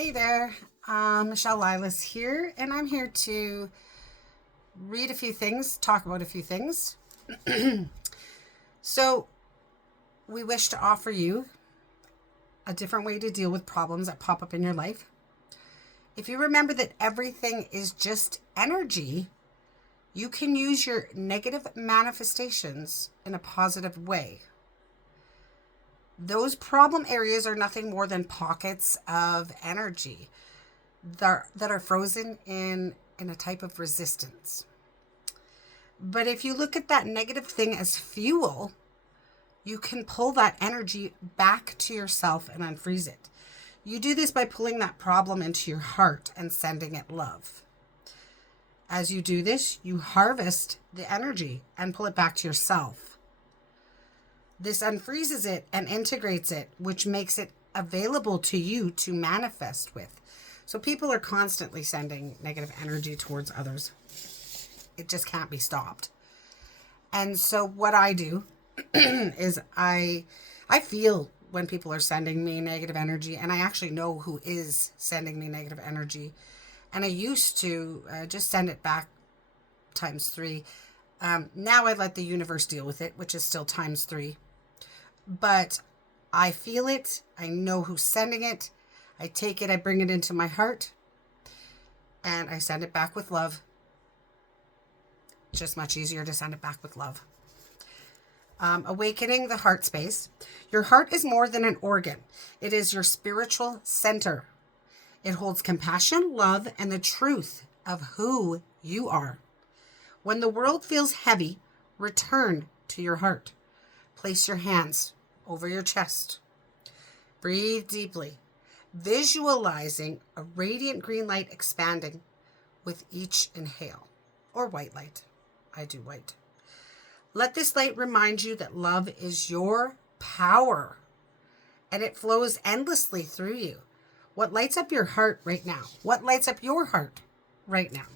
Hey there, Michelle Lilas here, and I'm here to read a few things, talk about a few things. So, we wish to offer you a different way to deal with problems that pop up in your life. If you remember that everything is just energy, you can use your negative manifestations in a positive way. Those problem areas are nothing more than pockets of energy that are frozen in a type of resistance. But if you look at that negative thing as fuel, you can pull that energy back to yourself and unfreeze it. You do this by pulling that problem into your heart and sending it love. As you do this, you harvest the energy and pull it back to yourself. This unfreezes it and integrates it, which makes it available to you to manifest with. So people are constantly sending negative energy towards others. It just can't be stopped. And so what I do is I feel when people are sending me negative energy, and I actually know who is sending me negative energy. And I used to just send it back times 3. Now I let the universe deal with it, which is still times 3. But I feel it. I know who's sending it. I take it, I bring it into my heart, and I send it back with love. Just much easier to send it back with love. Awakening the heart space. Your heart is more than an organ. It is your spiritual center. It holds compassion, love, and the truth of who you are. When the world feels heavy, return to your heart. Place your hands over your chest. Breathe deeply, visualizing a radiant green light expanding with each inhale, or white light. I do white. Let this light remind you that love is your power, and it flows endlessly through you. What lights up your heart right now? What lights up your heart right now?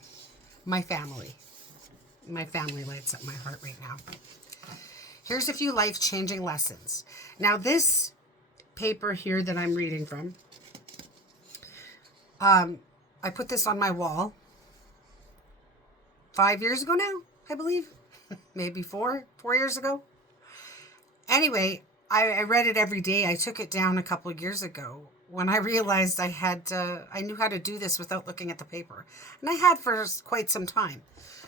My family. My family lights up my heart right now. Here's a few life-changing lessons. Now, this paper here that I'm reading from, I put this on my wall 5 years ago now, I believe. Maybe 4 years ago. Anyway, I read it every day. I took it down a couple of years ago when I realized I knew how to do this without looking at the paper. And I had for quite some time.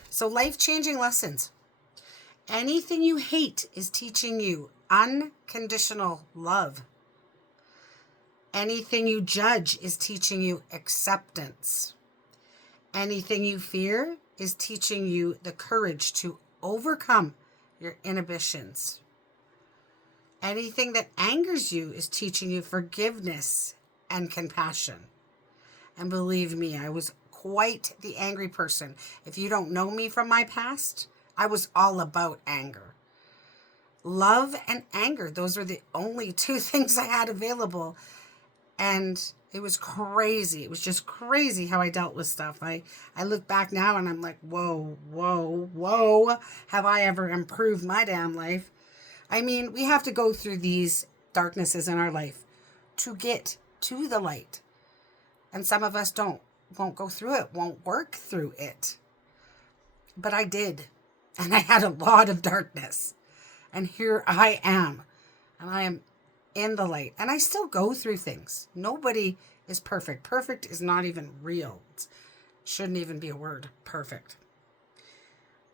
So life-changing lessons. Anything you hate is teaching you unconditional love. Anything you judge is teaching you acceptance. Anything you fear is teaching you the courage to overcome your inhibitions. Anything that angers you is teaching you forgiveness and compassion. And believe me, I was quite the angry person. If you don't know me from my past, I was all about anger. Love and anger, those were the only 2 things I had available. And it was crazy. It was just crazy how I dealt with stuff. I look back now and I'm like, whoa. Have I ever improved my damn life? I mean, we have to go through these darknesses in our life to get to the light. And some of us won't go through it, won't work through it. But I did. And I had a lot of darkness. And here I am. And I am in the light. And I still go through things. Nobody is perfect. Perfect is not even real. It shouldn't even be a word. Perfect.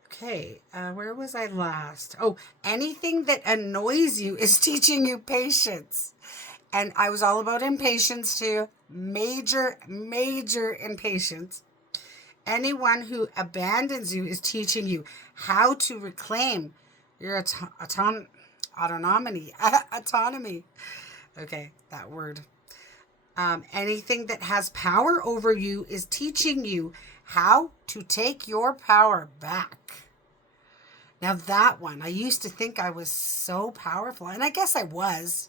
Okay, where was I last? Oh, anything that annoys you is teaching you patience. And I was all about impatience too. Major impatience. Anyone who abandons you is teaching you how to reclaim your autonomy. Okay, that word. Anything that has power over you is teaching you how to take your power back. Now that one, I used to think I was so powerful, and I guess I was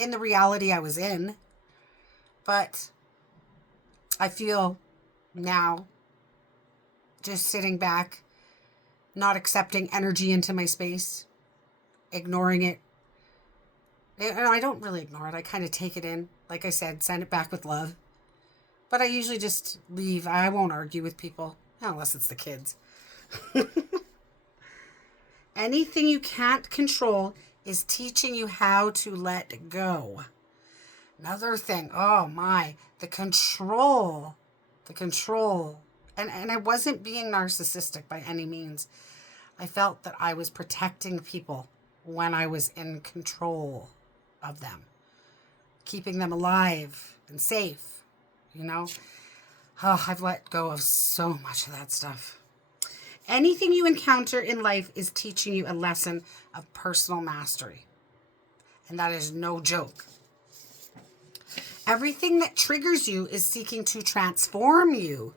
in the reality I was in. But I feel now just sitting back, not accepting energy into my space, ignoring it. And I don't really ignore it. I kind of take it in. Like I said, send it back with love. But I usually just leave. I won't argue with people, unless it's the kids. Anything you can't control is teaching you how to let go. Another thing, oh my, the control. And I wasn't being narcissistic by any means. I felt that I was protecting people when I was in control of them, keeping them alive and safe, you know. Oh, I've let go of so much of that stuff. Anything you encounter in life is teaching you a lesson of personal mastery. And that is no joke. Everything that triggers you is seeking to transform you.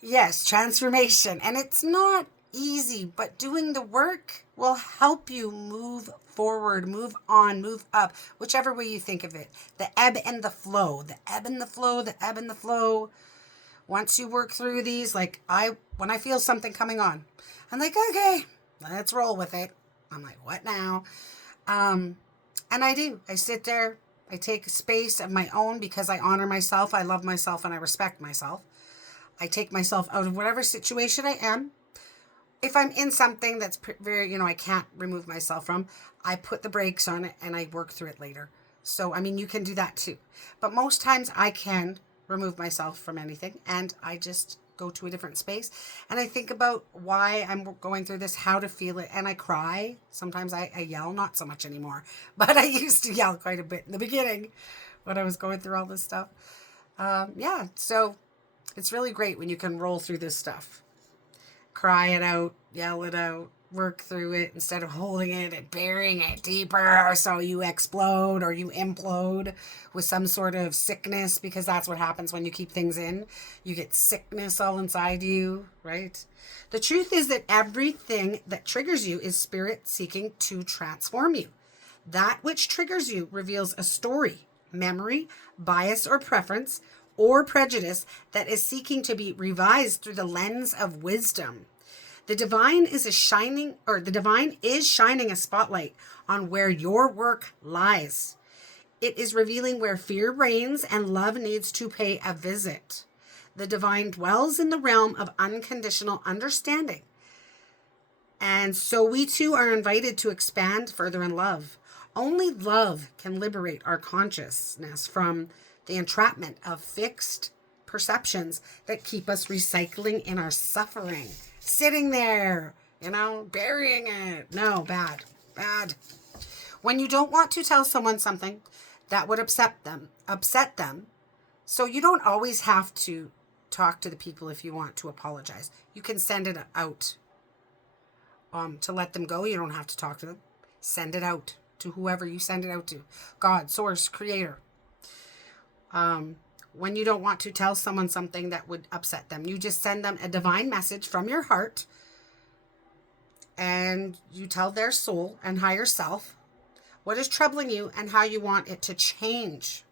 Yes, transformation. And it's not easy, but doing the work will help you move forward, move on, move up, whichever way you think of it. The ebb and the flow, the ebb and the flow, the ebb and the flow. Once you work through these, like when I feel something coming on, I'm like, okay, let's roll with it. I'm like, what now? And I do. I sit there. I take a space of my own because I honor myself. I love myself and I respect myself. I take myself out of whatever situation I am. If I'm in something that's very, I can't remove myself from, I put the brakes on it and I work through it later. So, you can do that too. But most times I can remove myself from anything and I just go to a different space. And I think about why I'm going through this, how to feel it. And I cry. Sometimes I yell, not so much anymore. But I used to yell quite a bit in the beginning when I was going through all this stuff. So it's really great when you can roll through this stuff. Cry it out, yell it out, work through it instead of holding it and burying it deeper so you explode or you implode with some sort of sickness, because that's what happens when you keep things in. You get sickness all inside you, right? The truth is that everything that triggers you is spirit seeking to transform you. That which triggers you reveals a story, memory, bias or preference, or prejudice that is seeking to be revised through the lens of wisdom. The divine is shining a spotlight on where your work lies. It is revealing where fear reigns and love needs to pay a visit. The divine dwells in the realm of unconditional understanding. And so we too are invited to expand further in love. Only love can liberate our consciousness from the entrapment of fixed perceptions that keep us recycling in our suffering. Sitting there, burying it. No, bad. When you don't want to tell someone something that would upset them, so you don't always have to talk to the people if you want to apologize. You can send it out to let them go. You don't have to talk to them. Send it out to whoever you send it out to. God, source, creator. When you don't want to tell someone something that would upset them, you just send them a divine message from your heart and you tell their soul and higher self what is troubling you and how you want it to change.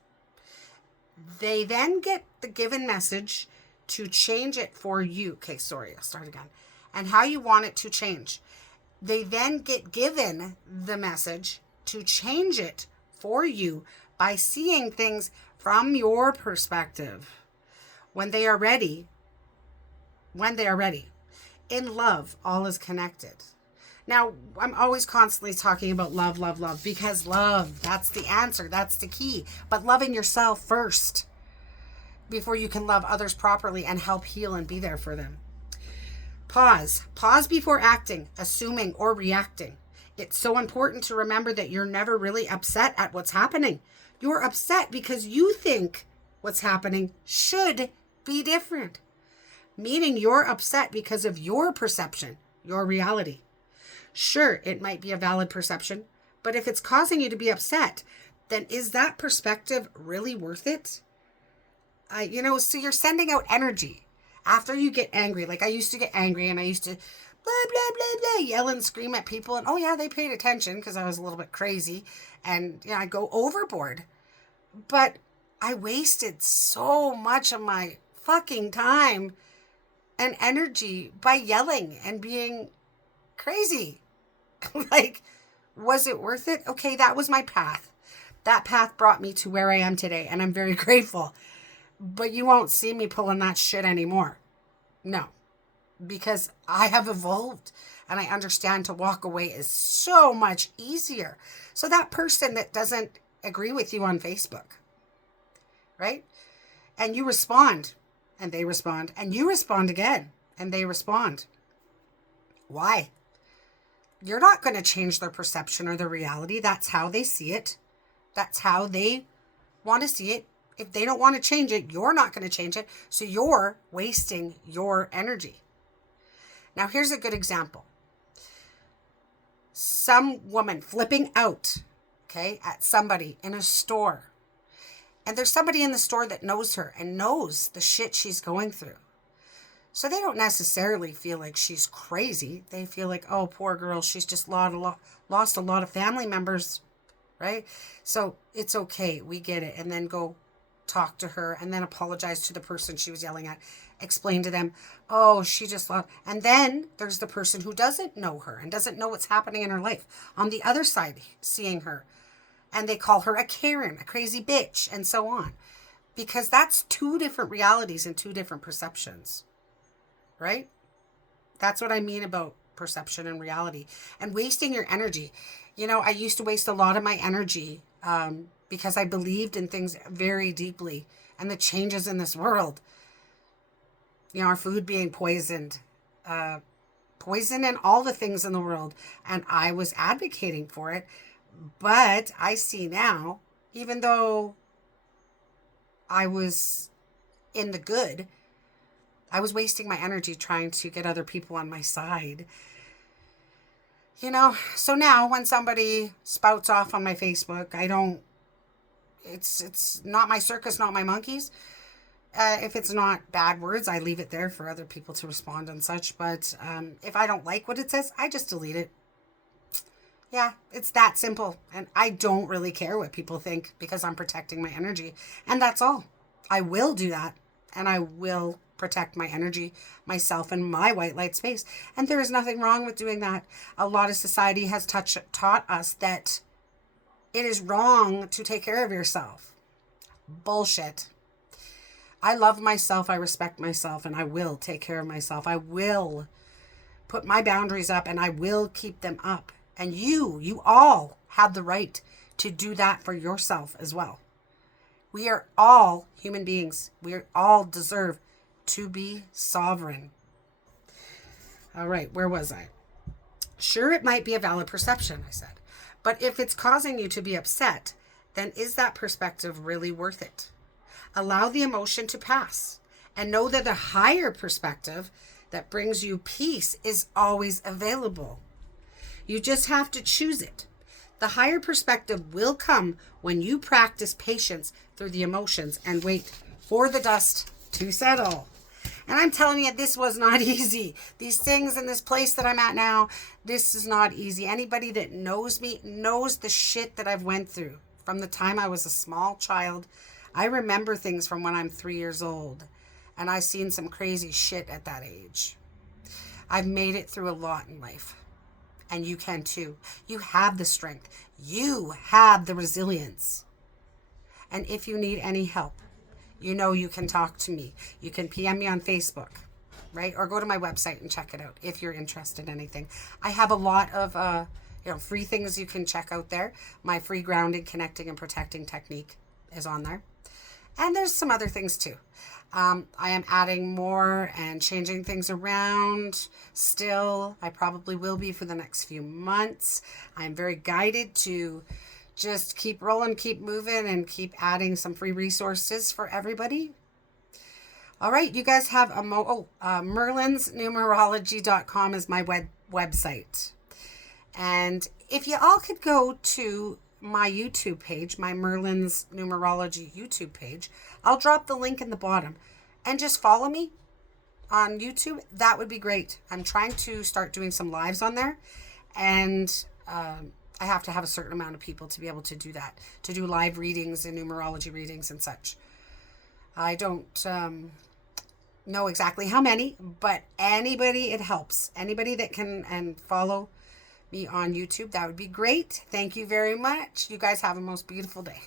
They then get the given message to change it for you. Okay, sorry, I'll start again. And how you want it to change. They then get given the message to change it for you by seeing things from your perspective. When they are ready, in love, all is connected. Now, I'm always constantly talking about love, because love, that's the answer, that's the key. But loving yourself first before you can love others properly and help heal and be there for them. Pause before acting, assuming, or reacting. It's so important to remember that you're never really upset at what's happening. You're upset because you think what's happening should be different. Meaning you're upset because of your perception, your reality. Sure, it might be a valid perception, but if it's causing you to be upset, then is that perspective really worth it? So you're sending out energy after you get angry. Like I used to get angry and I used to blah, blah, blah, blah, yell and scream at people. And they paid attention because I was a little bit crazy. And I go overboard. But I wasted so much of my fucking time and energy by yelling and being crazy. Was it worth it? Okay, that was my path. That path brought me to where I am today, and I'm very grateful. But you won't see me pulling that shit anymore. No, because I have evolved and I understand to walk away is so much easier. So that person that doesn't agree with you on Facebook, right? And you respond and they respond and you respond again and they respond. Why? You're not going to change their perception or their reality. That's how they see it. That's how they want to see it. If they don't want to change it, you're not going to change it. So you're wasting your energy. Now, here's a good example. Some woman flipping out, okay, at somebody in a store. And there's somebody in the store that knows her and knows the shit she's going through. So they don't necessarily feel like she's crazy. They feel like, oh, poor girl, she's just lost a lot of family members, right? So it's okay. We get it. And then go talk to her and then apologize to the person she was yelling at. Explain to them, oh, she just lost. And then there's the person who doesn't know her and doesn't know what's happening in her life on the other side, seeing her. And they call her a Karen, a crazy bitch, and so on. Because that's two different realities and two different perceptions, right? That's what I mean about perception and reality. And wasting your energy. You know, I used to waste a lot of my energy because I believed in things very deeply and the changes in this world. You know, our food being poisoned, poison and all the things in the world. And I was advocating for it. But I see now, even though I was in the good, I was wasting my energy trying to get other people on my side. You know, so now when somebody spouts off on my Facebook, it's not my circus, not my monkeys. If it's not bad words, I leave it there for other people to respond and such. But if I don't like what it says, I just delete it. Yeah, it's that simple. And I don't really care what people think because I'm protecting my energy. And that's all. I will do that. And I will protect my energy, myself, and my white light space. And there is nothing wrong with doing that. A lot of society has taught us that it is wrong to take care of yourself. Bullshit. I love myself, I respect myself, and I will take care of myself. I will put my boundaries up and I will keep them up. And you all have the right to do that for yourself as well. We are all human beings. We all deserve to be sovereign. All right, where was I? Sure, it might be a valid perception, I said. But if it's causing you to be upset, then is that perspective really worth it? Allow the emotion to pass and know that the higher perspective that brings you peace is always available. You just have to choose it. The higher perspective will come when you practice patience through the emotions and wait for the dust to settle. And I'm telling you, this was not easy. These things in this place that I'm at now, this is not easy. Anybody that knows me knows the shit that I've went through from the time I was a small child. I remember things from when I'm 3 years old, and I've seen some crazy shit at that age. I've made it through a lot in life, and you can too. You have the strength. You have the resilience. And if you need any help, you know you can talk to me. You can PM me on Facebook, right? Or go to my website and check it out if you're interested in anything. I have a lot of free things you can check out there. My free grounding, connecting, and protecting technique is on there. And there's some other things too. I am adding more and changing things around still. I probably will be for the next few months. I'm very guided to just keep rolling, keep moving, and keep adding some free resources for everybody. All right, you guys have merlinsnumerology.com is my website. And if you all could go to my YouTube page, my Merlin's Numerology YouTube page, I'll drop the link in the bottom and just follow me on YouTube. That would be great. I'm trying to start doing some lives on there, and I have to have a certain amount of people to be able to do that, to do live readings and numerology readings and such. I don't know exactly how many, but anybody, it helps. Anybody that can and follow me on YouTube, that would be great. Thank you very much. You guys have a most beautiful day.